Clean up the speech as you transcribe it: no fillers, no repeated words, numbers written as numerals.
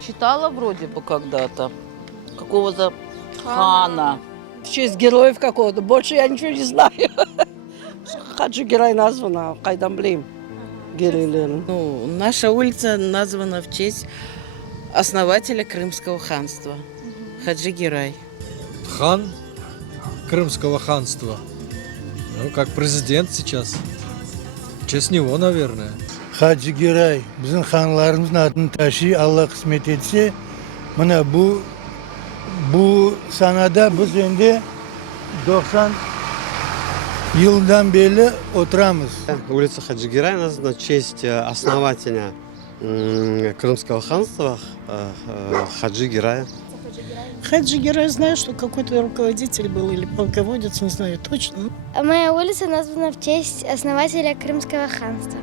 Читала вроде бы когда-то какого-то хана. В честь героев какого-то. Больше я ничего не знаю. Хаджи Герай названа, кайдан билем геройлерин. Ну, наша улица названа в честь основателя Крымского ханства Хаджи Герай. Хан Крымского ханства. Ну, как президент сейчас. В честь него, наверное. Хаджи Герай біздің ханларымыздың атын таши, Алла қысмет етсе, мына бұл санада біз önde 90 жылдан бері отырамыз. Улица Хаджи Герай названа в честь основателя Крымского ханства Хаджи Герая. Хаджи Герай, знаю, что какой-то руководитель был или полководец, не знаю точно. Моя улица названа в честь основателя Крымского ханства.